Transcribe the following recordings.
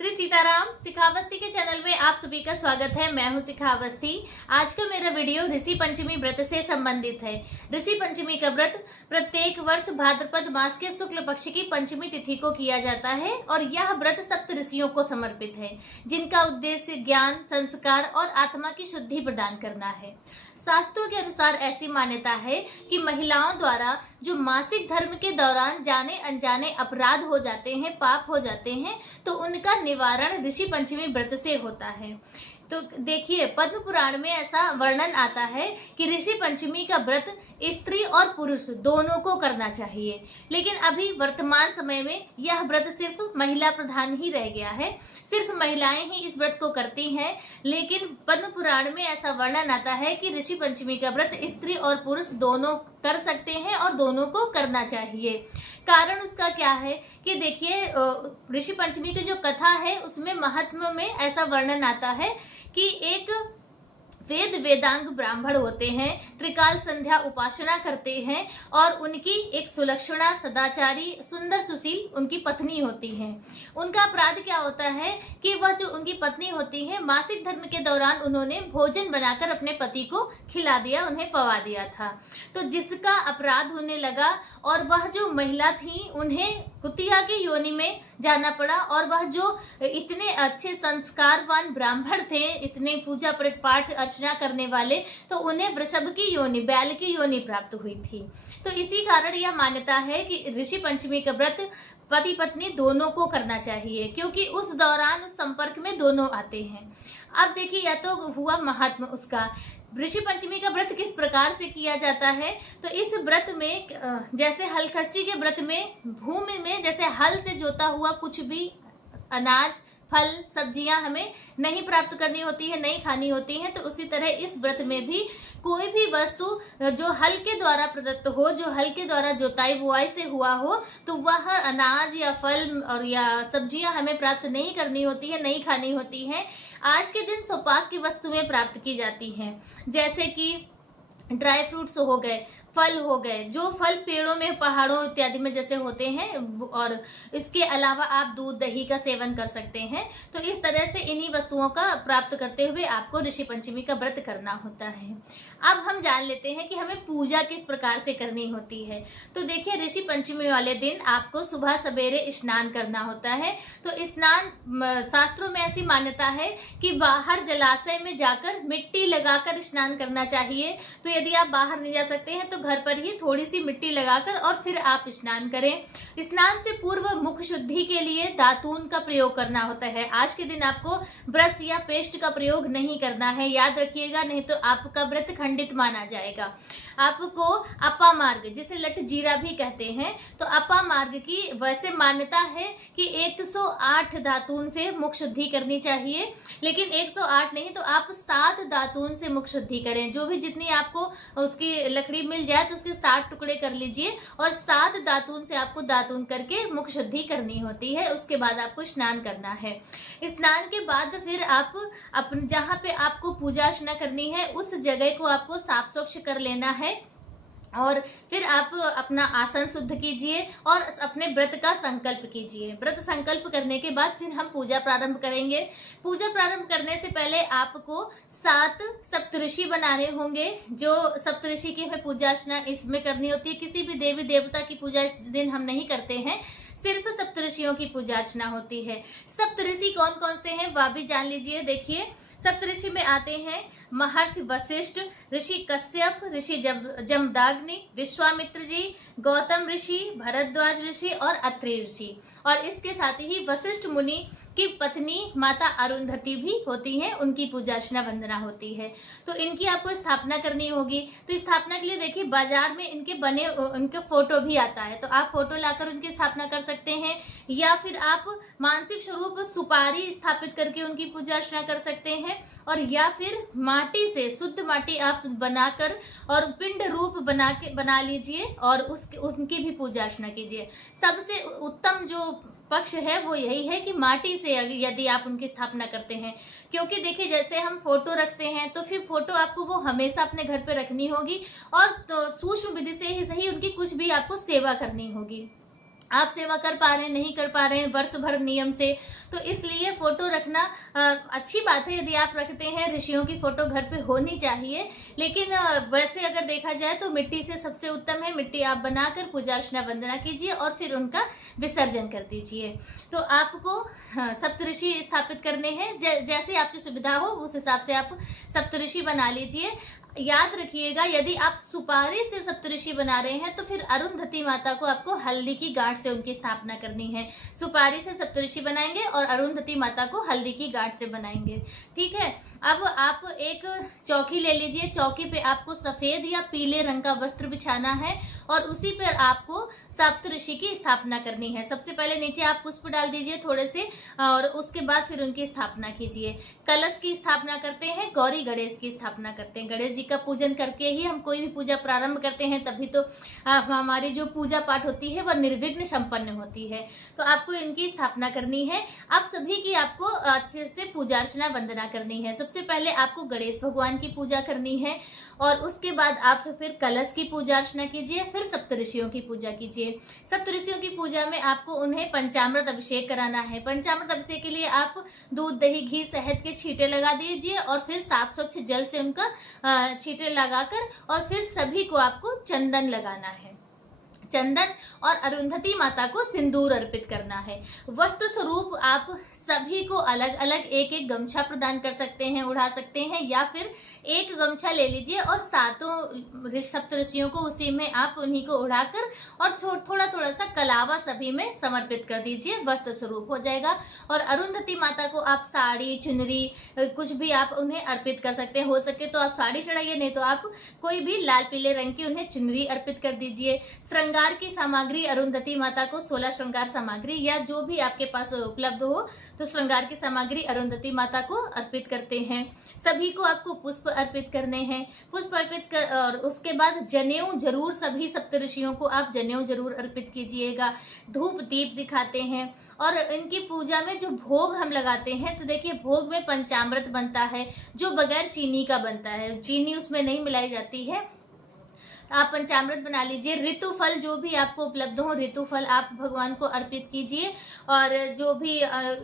श्री सीताराम शिखावस्थी के चैनल में आप सभी का स्वागत है। मैं हूं शिखावस्थी। आज का मेरा वीडियो ऋषि पंचमी व्रत से संबंधित है। ऋषि पंचमी का व्रत प्रत्येक वर्ष भाद्रपद मास के शुक्ल पक्ष की पंचमी तिथि को किया जाता है और यह व्रत सप्त ऋषियों को समर्पित है, जिनका उद्देश्य ज्ञान, संस्कार और आत्मा की शुद्धि प्रदान करना है। शास्त्रों के अनुसार ऐसी मान्यता है कि महिलाओं द्वारा जो मासिक धर्म के दौरान जाने अनजाने अपराध हो जाते हैं, पाप हो जाते हैं, तो उनका निवारण ऋषि पंचमी व्रत से होता है। तो देखिए, पद्म पुराण में ऐसा वर्णन आता है कि ऋषि पंचमी का व्रत स्त्री और पुरुष दोनों को करना चाहिए, लेकिन अभी वर्तमान समय में यह व्रत सिर्फ महिला प्रधान ही रह गया है। सिर्फ महिलाएं ही इस व्रत को करती हैं, लेकिन पद्म पुराण में ऐसा वर्णन आता है कि ऋषि पंचमी का व्रत स्त्री और पुरुष दोनों कर सकते हैं और दोनों को करना चाहिए। कारण उसका क्या है कि देखिए, ऋषि पंचमी की जो कथा है उसमें महात्म्य में ऐसा वर्णन आता है कि एक वेदांग ब्राह्मण होते हैं, त्रिकाल संध्या उपासना करते हैं और उनकी एक सुलक्षणा, सदाचारी, सुंदर सुशील उनकी पत्नी होती है। उनका अपराध क्या होता है कि वह जो उनकी पत्नी होती है, मासिक धर्म के दौरान उन्होंने भोजन बनाकर अपने पति को खिला दिया, उन्हें पवा दिया था। तो जिसका अपराध होने लगा और वह जो महिला थी उन्हें कुतिया की योनि में जाना पड़ा, और वह जो इतने अच्छे संस्कारवान ब्राह्मण थे, इतने पूजा पाठ अर्चना करने वाले, तो उन्हें वृषभ की योनि, बैल की योनि प्राप्त हुई थी। तो इसी कारण यह मान्यता है कि ऋषि पंचमी का व्रत पति पत्नी दोनों को करना चाहिए, क्योंकि उस दौरान उस संपर्क में दोनों आते हैं। अब देखिए, यह तो हुआ महात्मा उसका। ऋषि पंचमी का व्रत किस प्रकार से किया जाता है, तो इस व्रत में जैसे हलखष्टी के व्रत में भूमि में जैसे हल से जोता हुआ कुछ भी अनाज, फल, सब्जियां हमें नहीं प्राप्त करनी होती है, नहीं खानी होती हैं, तो उसी तरह इस व्रत में भी कोई भी वस्तु जो हल के द्वारा प्रदत्त हो, जो हल के द्वारा जोताई बुआई से हुआ हो, तो वह अनाज या फल और या सब्जियां हमें प्राप्त नहीं करनी होती है, नहीं खानी होती है। आज के दिन सौपाक की वस्तुएं प्राप्त की जाती हैं, जैसे कि ड्राई फ्रूट्स हो गए, फल हो गए, जो फल पेड़ों में, पहाड़ों इत्यादि में जैसे होते हैं, और इसके अलावा आप दूध दही का सेवन कर सकते हैं। तो इस तरह से इन्हीं वस्तुओं का प्राप्त करते हुए आपको ऋषि पंचमी का व्रत करना होता है। अब हम जान लेते हैं कि हमें पूजा किस प्रकार से करनी होती है। तो देखिए, ऋषि पंचमी वाले दिन आपको सुबह सवेरे स्नान करना होता है। तो स्नान शास्त्रों में ऐसी मान्यता है कि बाहर जलाशय में जाकर मिट्टी लगाकर स्नान करना चाहिए। तो यदि आप बाहर नहीं जा सकते हैं तो घर पर ही थोड़ी सी मिट्टी लगाकर और फिर आप स्नान करें। स्नान से पूर्व मुख शुद्धि के लिए दातून का प्रयोग करना होता है। आज के दिन आपको ब्रश या पेस्ट का प्रयोग नहीं करना है, याद रखिएगा, नहीं तो आपका व्रत खंडित माना जाएगा। आपको अपा मार्ग, जिसे लट जीरा भी कहते हैं, तो अपा मार्ग की वैसे मान्यता है कि 108 दातून से मुख शुद्धि करनी चाहिए, लेकिन 108 नहीं तो आप 7 दातून से मुख शुद्धि करें। जो भी जितनी आपको उसकी लकड़ी मिल जाए तो उसके 7 टुकड़े कर लीजिए और 7 दातून से आपको दातून करके मुख शुद्धि करनी होती है। उसके बाद आपको स्नान करना है। स्नान के बाद फिर आप अपने जहाँ पे आपको पूजा अर्चना करनी है उस जगह को आपको साफ स्वच्छ कर लेना है, और फिर आप अपना आसन शुद्ध कीजिए और अपने व्रत का संकल्प कीजिए। व्रत संकल्प करने के बाद फिर हम पूजा प्रारंभ करेंगे। पूजा प्रारंभ करने से पहले आपको 7 सप्तऋषि बनाने होंगे। जो सप्तऋषि की हमें पूजा अर्चना इसमें करनी होती है। किसी भी देवी देवता की पूजा इस दिन हम नहीं करते हैं, सिर्फ सप्तऋषियों की पूजा अर्चना होती है। सप्तऋषि कौन कौन से हैं वह भी जान लीजिए। देखिए, सप्तऋषि में आते हैं महर्षि वशिष्ठ, ऋषि कश्यप, ऋषि जमदाग्नि, विश्वामित्र जी, गौतम ऋषि, भरद्वाज ऋषि और अत्रि ऋषि। और इसके साथ ही वशिष्ठ मुनि की पत्नी माता अरुंधति भी होती हैं, उनकी पूजा अर्चना वंदना होती है। तो इनकी आपको स्थापना करनी होगी। तो स्थापना के लिए देखिए, बाजार में इनके बने उनके फोटो भी आता है, तो आप फोटो लाकर उनकी स्थापना कर सकते हैं, या फिर आप मानसिक स्वरूप सुपारी स्थापित करके उनकी पूजा अर्चना कर सकते हैं, और या फिर माटी से, शुद्ध माटी आप बनाकर और पिंड रूप बना लीजिए और उनकी भी पूजा अर्चना कीजिए। सबसे उत्तम जो पक्ष है वो यही है कि माटी से यदि आप उनकी स्थापना करते हैं, क्योंकि देखिए, जैसे हम फोटो रखते हैं तो फिर फोटो आपको वो हमेशा अपने घर पे रखनी होगी, और तो सूक्ष्म विधि से ही सही उनकी कुछ भी आपको सेवा करनी होगी। आप सेवा कर पा रहे हैं, नहीं कर पा रहे हैं वर्ष भर नियम से, तो इसलिए फोटो रखना अच्छी बात है। यदि आप रखते हैं, ऋषियों की फोटो घर पे होनी चाहिए। लेकिन वैसे अगर देखा जाए तो मिट्टी से सबसे उत्तम है। मिट्टी आप बनाकर पूजा अर्चना वंदना कीजिए और फिर उनका विसर्जन कर दीजिए। तो आपको सप्तऋषि स्थापित करने हैं, जैसे आपकी सुविधा हो उस हिसाब से आप सप्तऋषि बना लीजिए। याद रखिएगा, यदि आप सुपारी से सप्तऋषि बना रहे हैं तो फिर अरुंधति माता को आपको हल्दी की गांठ से उनकी स्थापना करनी है। सुपारी से सप्तऋषि बनाएंगे और अरुंधति माता को हल्दी की गांठ से बनाएंगे, ठीक है। अब आप एक चौकी ले लीजिए। चौकी पे आपको सफेद या पीले रंग का वस्त्र बिछाना है और उसी पर आपको सप्तऋषि की स्थापना करनी है। सबसे पहले नीचे आप पुष्प डाल दीजिए थोड़े से और उसके बाद फिर उनकी स्थापना कीजिए। कलश की स्थापना करते हैं, गौरी गणेश की स्थापना करते हैं। गणेश जी का पूजन करके ही हम कोई भी पूजा प्रारंभ करते हैं, तभी तो हमारी जो पूजा पाठ होती है वह निर्विघ्न संपन्न होती है। तो आपको इनकी स्थापना करनी है। आप सभी की आपको अच्छे से पूजा अर्चना वंदना करनी है। सबसे पहले आपको गणेश भगवान की पूजा करनी है और उसके बाद आप फिर कलश की पूजा अर्चना कीजिए, फिर सप्तऋषियों की पूजा कीजिए। सप्तऋषियों की पूजा में आपको उन्हें पंचामृत अभिषेक कराना है। पंचामृत अभिषेक के लिए आप दूध, दही, घी, शहद के छींटे लगा दीजिए और फिर साफ स्वच्छ जल से उनका छींटे लगाकर और फिर सभी को आपको चंदन लगाना है। चंदन और अरुंधति माता को सिंदूर अर्पित करना है। वस्त्र स्वरूप आप सभी को अलग अलग एक एक गमछा प्रदान कर सकते हैं, उड़ा सकते हैं, या फिर एक गमछा ले लीजिए और सातों सप्तऋषियों को उसी में आप उन्हीं को उड़ाकर और थोड़ा थोड़ा सा कलावा सभी में समर्पित कर दीजिए, वस्त्र स्वरूप हो जाएगा। और अरुंधति माता को आप साड़ी, चुनरी, कुछ भी आप उन्हें अर्पित कर सकते हैं। हो सके तो आप साड़ी चढ़ाइए, नहीं तो आप कोई भी लाल पीले रंग की उन्हें चुनरी अर्पित कर दीजिए। श्रृंगार की सामग्री अरुंधति माता को 16 श्रृंगार सामग्री या जो भी आपके पास उपलब्ध हो तो श्रृंगार की सामग्री अरुंधति माता को अर्पित करते हैं। सभी को आपको पुष्प अर्पित करने हैं। पुष्प अर्पित कर और उसके बाद जनेऊ जरूर, सभी सप्तऋषियों को आप जनेऊ जरूर अर्पित कीजिएगा। धूप दीप दिखाते हैं और इनकी पूजा में जो भोग हम लगाते हैं तो देखिए भोग में पंचामृत बनता है जो बगैर चीनी का बनता है, चीनी उसमें नहीं मिलाई जाती है। आप पंचामृत बना लीजिए। ऋतु फल जो भी आपको उपलब्ध हो, ऋतु फल आप भगवान को अर्पित कीजिए। और जो भी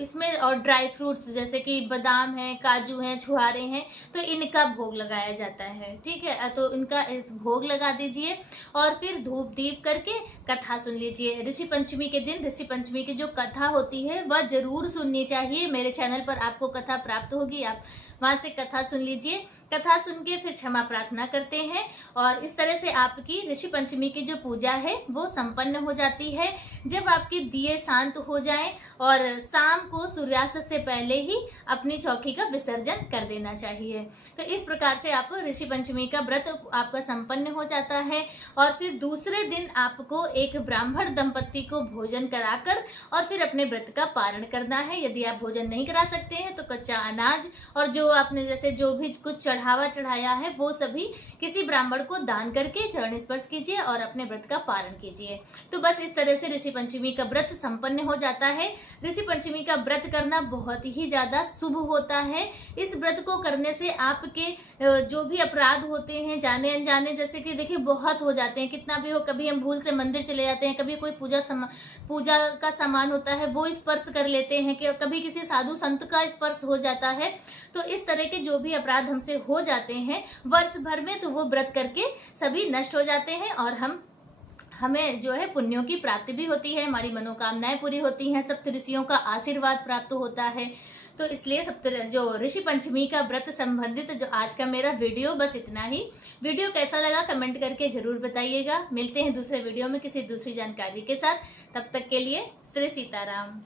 इसमें और ड्राई फ्रूट्स जैसे कि बादाम है, काजू हैं, छुहारे हैं, तो इनका भोग लगाया जाता है, ठीक है। तो इनका भोग लगा दीजिए और फिर धूप दीप करके कथा सुन लीजिए। ऋषि पंचमी के दिन ऋषि पंचमी की जो कथा होती है वह जरूर सुननी चाहिए। मेरे चैनल पर आपको कथा प्राप्त होगी, आप वहां से कथा सुन लीजिए। कथा सुन के फिर क्षमा प्रार्थना करते हैं और इस तरह से आपकी ऋषि पंचमी की जो पूजा है वो संपन्न हो जाती है। जब आपके दिए शांत हो जाएं और शाम को सूर्यास्त से पहले ही अपनी चौकी का विसर्जन कर देना चाहिए। तो इस प्रकार से आप ऋषि पंचमी का व्रत आपका संपन्न हो जाता है। और फिर दूसरे दिन आपको एक ब्राह्मण दंपत्ति को भोजन कराकर और फिर अपने व्रत का पारण करना है। यदि आप भोजन नहीं करा सकते हैं तो कच्चा अनाज और जो आपने जैसे जो भी कुछ चढ़ावा चढ़ाया है वो सभी किसी ब्राह्मण को दान करके चरण स्पर्श कीजिए और अपने व्रत का पारण कीजिए। तो बस इस तरह से ऋषि पंचमी का व्रत संपन्न हो जाता है। ऋषि पंचमी का व्रत करना बहुत ही ज्यादा शुभ होता है। इस व्रत को करने से आपके जो भी अपराध होते हैं जाने अनजाने, जैसे कि देखिए बहुत हो जाते हैं, कितना भी हो, कभी हम भूल से मंदिर चले जाते हैं, कभी कोई पूजा का सामान होता है वो स्पर्श कर लेते हैं, कि कभी किसी साधु संत का स्पर्श हो जाता है। तो इस तरह के जो भी अपराध हमसे हो जाते हैं वर्ष भर में, तो वो व्रत करके सभी नष्ट हो जाते हैं और हमें जो है पुण्यों की प्राप्ति भी होती है, हमारी मनोकामनाएं पूरी होती हैं, सप्तऋषियों का आशीर्वाद प्राप्त होता है। तो इसलिए जो ऋषि पंचमी का व्रत संबंधित जो आज का मेरा वीडियो, बस इतना ही। वीडियो कैसा लगा कमेंट करके जरूर बताइएगा। मिलते हैं दूसरे वीडियो में किसी दूसरी जानकारी के साथ। तब तक के लिए श्री सीताराम।